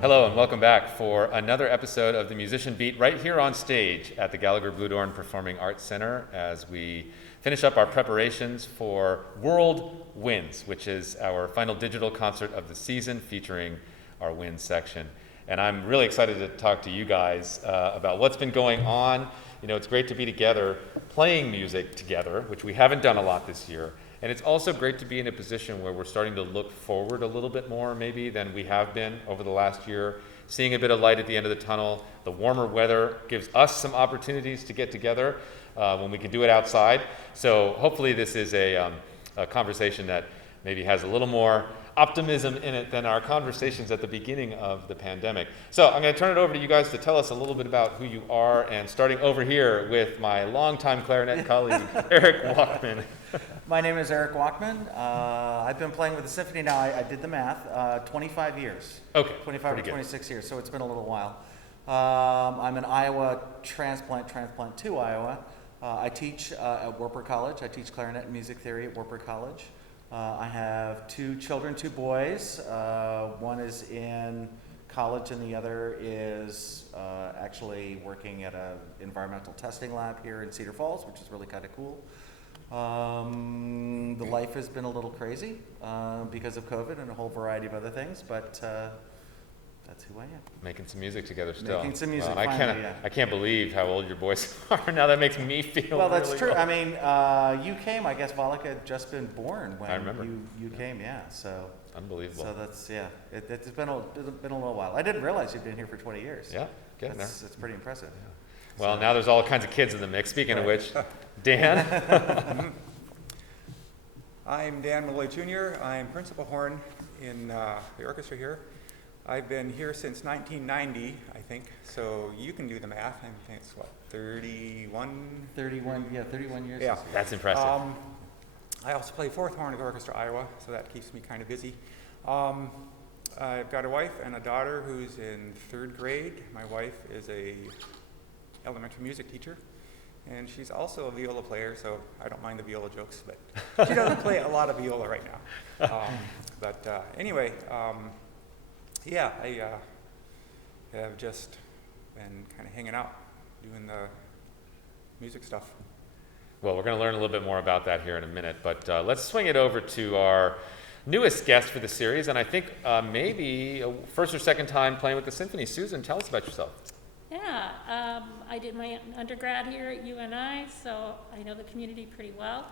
Hello and welcome back for another episode of the Musician Beat right here on stage at the Gallagher Bluedorn Performing Arts Center as we finish up our preparations for World Winds, which is our final digital concert of the season featuring our Winds section. And I'm really excited to talk to you guys about what's been going on. You know, it's great to be together playing music together, which we haven't done a lot this year. And it's also great to be in a position where we're starting to look forward a little bit more maybe than we have been over the last year, seeing a bit of light at the end of the tunnel. The warmer weather gives us some opportunities to get together when we can do it outside. So hopefully this is a conversation that maybe has a little more optimism in it than our conversations at the beginning of the pandemic. So I'm going to turn it over to you guys to tell us a little bit about who you are, and starting over here with my longtime clarinet colleague, Eric Walkman. My name is Eric Walkman. I've been playing with the symphony now, I did the math, 25 years. Okay. 25 or 26 years, so it's been a little while. I'm an Iowa transplant to Iowa. I teach at Wartburg College. I teach clarinet and music theory at Wartburg College. I have two children, two boys. One is in college and the other is actually working at an environmental testing lab here in Cedar Falls, which is really kind of cool. The life has been a little crazy because of COVID and a whole variety of other things, but that's who I am. Making some music together still. Making some music, well, finally, I can't believe how old your boys are now. That makes me feel well, that's really true. old. I mean, you came, I guess Wallach had just been born when I remember. you came, yeah. So Unbelievable. So that's, yeah, it's been a little while. I didn't realize you'd been here for 20 years. Yeah, getting there. It's pretty impressive. Yeah. Well, now there's all kinds of kids in the mix. Speaking of which, Dan? I'm Dan Malloy Jr. I'm principal horn in the orchestra here. I've been here since 1990, I think, so you can do the math. I think it's, what, 31? 31 years. Yeah. This year. That's impressive. I also play fourth horn at Orchestra Iowa, so that keeps me kind of busy. I've got a wife and a daughter who's in third grade. My wife is a elementary music teacher, and she's also a viola player, so I don't mind the viola jokes, but she doesn't play a lot of viola right now. Anyway, yeah, I have just been kind of hanging out, doing the music stuff. Well, we're going to learn a little bit more about that here in a minute, but let's swing it over to our newest guest for the series, and I think maybe a first or second time playing with the symphony. Susan, tell us about yourself. Yeah, I did my undergrad here at UNI, so I know the community pretty well.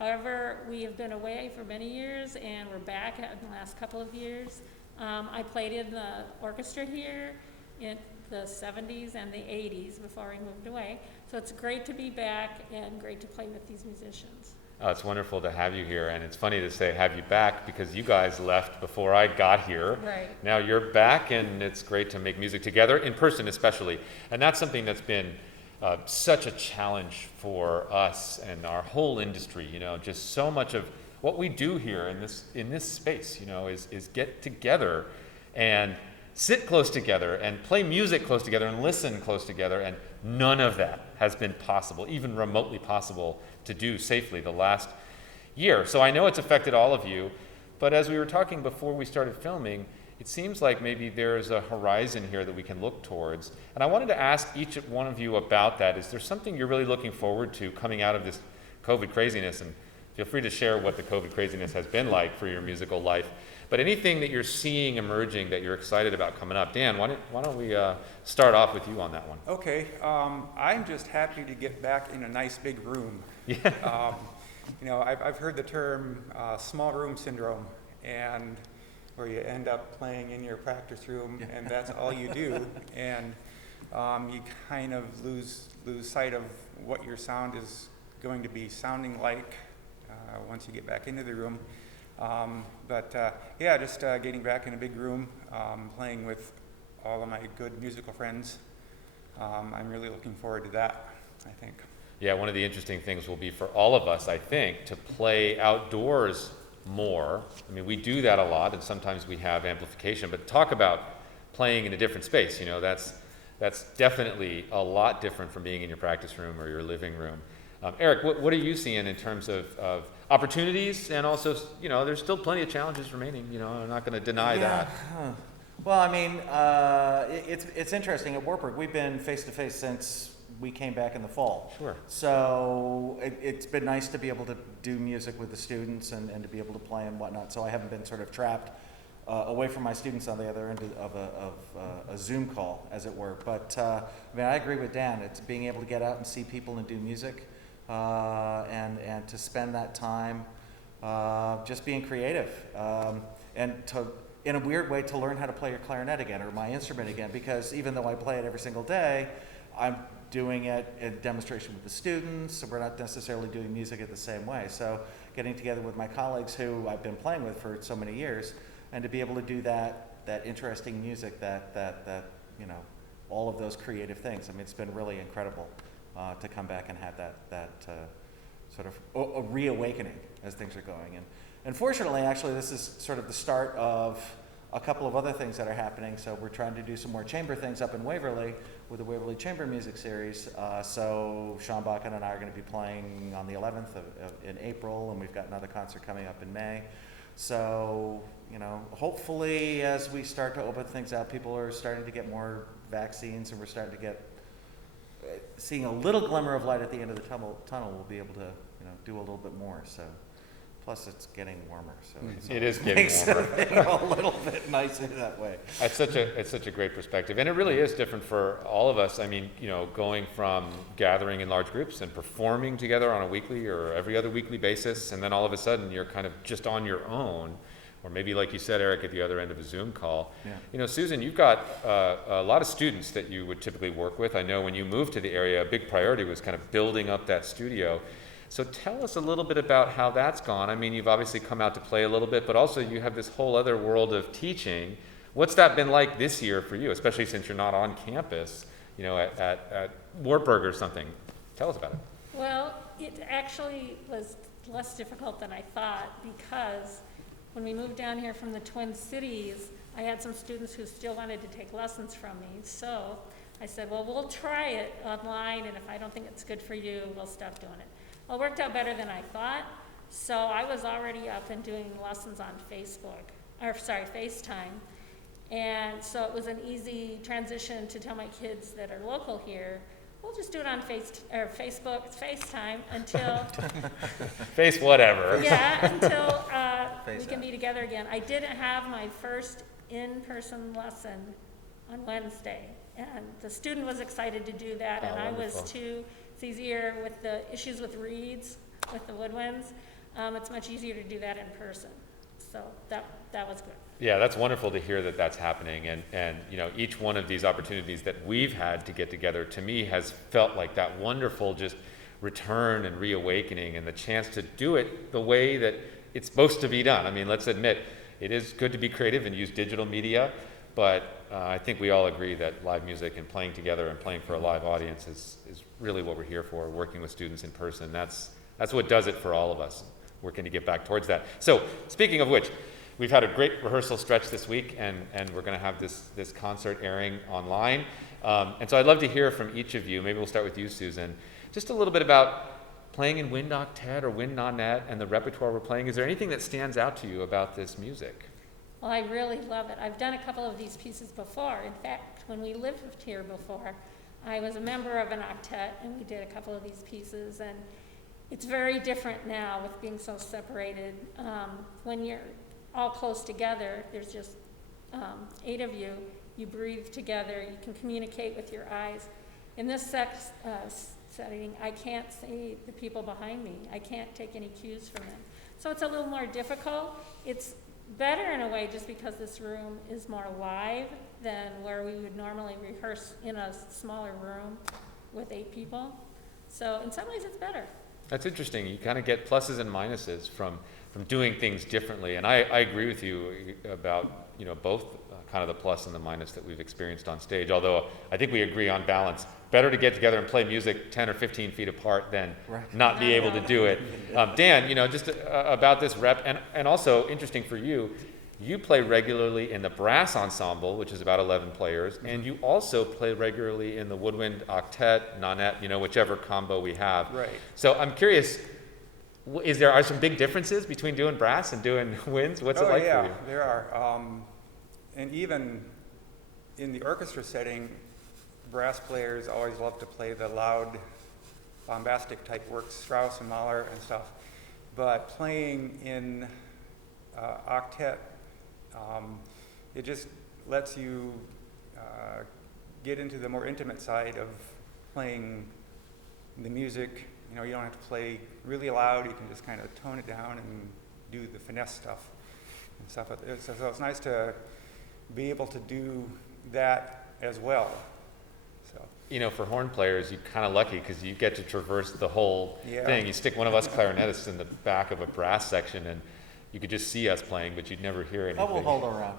However, we have been away for many years, and we're back in the last couple of years. I played in the orchestra here in the 70s and the 80s before we moved away. So it's great to be back and great to play with these musicians. Oh, it's wonderful to have you here, and it's funny to say have you back because you guys left before I got here. Right. Now you're back, and it's great to make music together, in person especially. And that's something that's been such a challenge for us and our whole industry. You know, just so much of what we do here in this space, you know, is get together and sit close together and play music close together and listen close together, and none of that has been possible, even remotely possible, to do safely the last year. So I know it's affected all of you, but as we were talking before we started filming, it seems like maybe there's a horizon here that we can look towards. And I wanted to ask each one of you about that. Is there something you're really looking forward to coming out of this COVID craziness? And feel free to share what the COVID craziness has been like for your musical life. But anything that you're seeing emerging that you're excited about coming up. Dan, why don't we start off with you on that one? Okay, I'm just happy to get back in a nice big room. Yeah. You know, I've heard the term small room syndrome, and where you end up playing in your practice room, and that's all you do, and you kind of lose sight of what your sound is going to be sounding like once you get back into the room. Yeah, just getting back in a big room, playing with all of my good musical friends. I'm really looking forward to that, I think. Yeah, one of the interesting things will be for all of us, I think, to play outdoors more. I mean, we do that a lot, and sometimes we have amplification, but talk about playing in a different space. You know, that's definitely a lot different from being in your practice room or your living room. Eric, what are you seeing in terms of opportunities, and also, you know, there's still plenty of challenges remaining, you know, I'm not going to deny that. Well, I mean, it's interesting. At Wartburg, we've been face to face since we came back in the fall. Sure. So it's been nice to be able to do music with the students and to be able to play and whatnot. So I haven't been sort of trapped away from my students on the other end of a Zoom call, as it were. But I mean, I agree with Dan. It's being able to get out and see people and do music, and to spend that time just being creative, and to, in a weird way, to learn how to play your clarinet again or my instrument again. Because even though I play it every single day, I'm doing it in demonstration with the students, so we're not necessarily doing music in the same way. So getting together with my colleagues who I've been playing with for so many years, and to be able to do that interesting music, that you know, all of those creative things. I mean, it's been really incredible to come back and have that sort of a reawakening as things are going. And fortunately, actually, this is sort of the start of a couple of other things that are happening. So we're trying to do some more chamber things up in Waverly with the Waverly Chamber Music Series. So Sean Bakken and I are going to be playing on the 11th in April, and we've got another concert coming up in May. So, you know, hopefully as we start to open things up, people are starting to get more vaccines, and we're starting to get seeing a little glimmer of light at the end of the tunnel. We'll be able to, you know, do a little bit more. So. Plus, it's getting warmer, so it is getting warmer. A little bit nicer that way. It's such a great perspective, and it really is different for all of us. I mean, you know, going from gathering in large groups and performing together on a weekly or every other weekly basis, and then all of a sudden you're kind of just on your own, or maybe like you said, Eric, at the other end of a Zoom call. Yeah. You know, Susan, you've got a lot of students that you would typically work with. I know when you moved to the area, a big priority was kind of building up that studio. So tell us a little bit about how that's gone. I mean, you've obviously come out to play a little bit, but also you have this whole other world of teaching. What's that been like this year for you, especially since you're not on campus, you know, at Wartburg or something? Tell us about it. Well, it actually was less difficult than I thought, because when we moved down here from the Twin Cities, I had some students who still wanted to take lessons from me. So I said, well, we'll try it online, and if I don't think it's good for you, we'll stop doing it. Well, it worked out better than I thought. So I was already up and doing lessons on FaceTime. And so it was an easy transition to tell my kids that are local here, we'll just do it on FaceTime until Face whatever. yeah, until we Face can app. be together again. I didn't have my first in-person lesson on Wednesday, and the student was excited to do that, and I was wonderful. too. It's easier with the issues with reeds, with the woodwinds. It's much easier to do that in person. So that was good. Yeah, that's wonderful to hear that that's happening. And you know, each one of these opportunities that we've had to get together, to me, has felt like that wonderful just return and reawakening, and the chance to do it the way that it's supposed to be done. I mean, let's admit, it is good to be creative and use digital media, but I think we all agree that live music and playing together and playing for a live audience is really what we're here for, working with students in person. That's what does it for all of us, working to get back towards that. So speaking of which, we've had a great rehearsal stretch this week, and we're going to have this concert airing online. And so I'd love to hear from each of you. Maybe we'll start with you, Susan. Just a little bit about playing in wind octet or wind nonet and the repertoire we're playing. Is there anything that stands out to you about this music? Well, I really love it. I've done a couple of these pieces before. In fact, when we lived here before, I was a member of an octet, and we did a couple of these pieces. And it's very different now with being so separated. When you're all close together, there's just 8 of you. You breathe together. You can communicate with your eyes. In this setting, I can't see the people behind me. I can't take any cues from them. So it's a little more difficult. It's better in a way just because this room is more live than where we would normally rehearse in a smaller room with 8 people. So in some ways it's better. That's interesting. You kind of get pluses and minuses from doing things differently. And I agree with you about, you know, both kind of the plus and the minus that we've experienced on stage. Although I think we agree on balance. Better to get together and play music 10 or 15 feet apart than not be able to do it. Dan, you know, just about this rep, and also interesting for you, you play regularly in the brass ensemble, which is about 11 players, and you also play regularly in the woodwind octet, nonet, you know, whichever combo we have. Right. So I'm curious, are some big differences between doing brass and doing winds? What's it like for you? There are. And even in the orchestra setting, brass players always love to play the loud, bombastic type works, Strauss and Mahler and stuff. But playing in octet, it just lets you get into the more intimate side of playing the music. You know, you don't have to play really loud. You can just kind of tone it down and do the finesse stuff and stuff. So it's nice to be able to do that as well. So. You know, for horn players, you're kind of lucky because you get to traverse the whole Yeah. thing. You stick one of us clarinetists in the back of a brass section, and you could just see us playing, but you'd never hear anything. Oh, we'll hold around.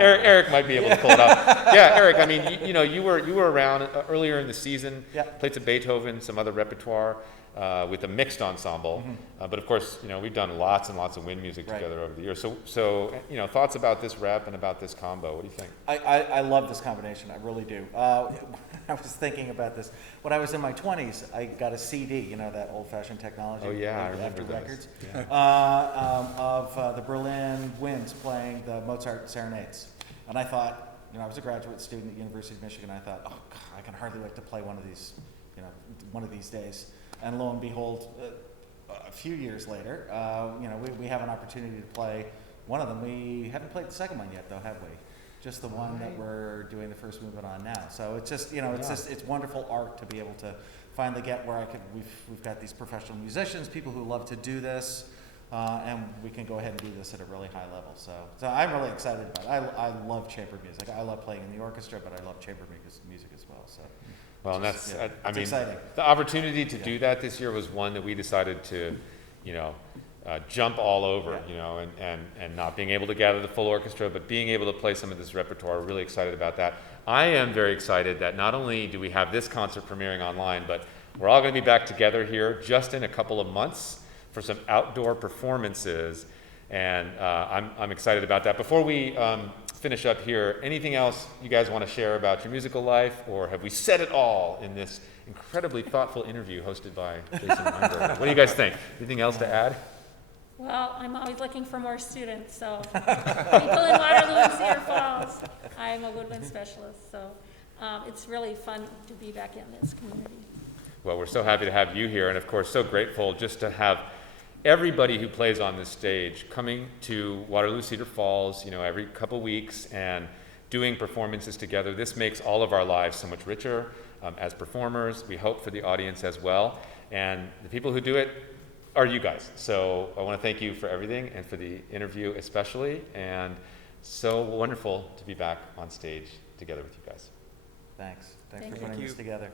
Eric might be able to pull it off. Yeah, Eric. I mean, you know, you were around earlier in the season. Yeah. Played some Beethoven, some other repertoire with a mixed ensemble. But of course, you know, we've done lots and lots of wind music Right. together over the years. So you know, thoughts about this rep and about this combo? What do you think? I love this combination. I really do. I was thinking about this. When I was in my 20s, I got a CD, you know, that old-fashioned technology. Oh, yeah, I remember after those. records, Yeah. of the Berlin Winds playing the Mozart serenades. And I thought, you know, I was a graduate student at University of Michigan. I thought, oh, God, I can hardly wait to play one of these, you know, one of these days. And lo and behold, a few years later, you know, we have an opportunity to play one of them. We haven't played the second one yet, though, have we? Just the one that we're doing the first movement on now. So it's just, you know, it's wonderful art to be able to finally get where we've got these professional musicians, people who love to do this, and we can go ahead and do this at a really high level. So I'm really excited about it. I love chamber music. I love playing in the orchestra, but I love chamber music as well. So. Well, and that's, Yeah, I it's mean, exciting. the opportunity to do that this year was one that we decided to, you know, jump all over, Yeah. you know, and not being able to gather the full orchestra, but being able to play some of this repertoire. We're really excited about that. I am very excited that not only do we have this concert premiering online, but we're all going to be back together here just in a couple of months for some outdoor performances, and I'm excited about that. Before we finish up here, anything else you guys want to share about your musical life, or have we said it all in this incredibly thoughtful interview hosted by Jason Weinberg? What do you guys think? Anything else to add? Well, I'm always looking for more students, so people in Waterloo and Cedar Falls. I'm a woodwind specialist, so it's really fun to be back in this community. Well, we're so happy to have you here, and of course, so grateful just to have everybody who plays on this stage coming to Waterloo Cedar Falls, you know, every couple weeks and doing performances together. This makes all of our lives so much richer as performers. We hope for the audience as well, and the people who do it are you guys. So I want to thank you for everything and for the interview especially, and so wonderful to be back on stage together with you guys. Thanks. Thanks Thank for you. putting this Thank you. together.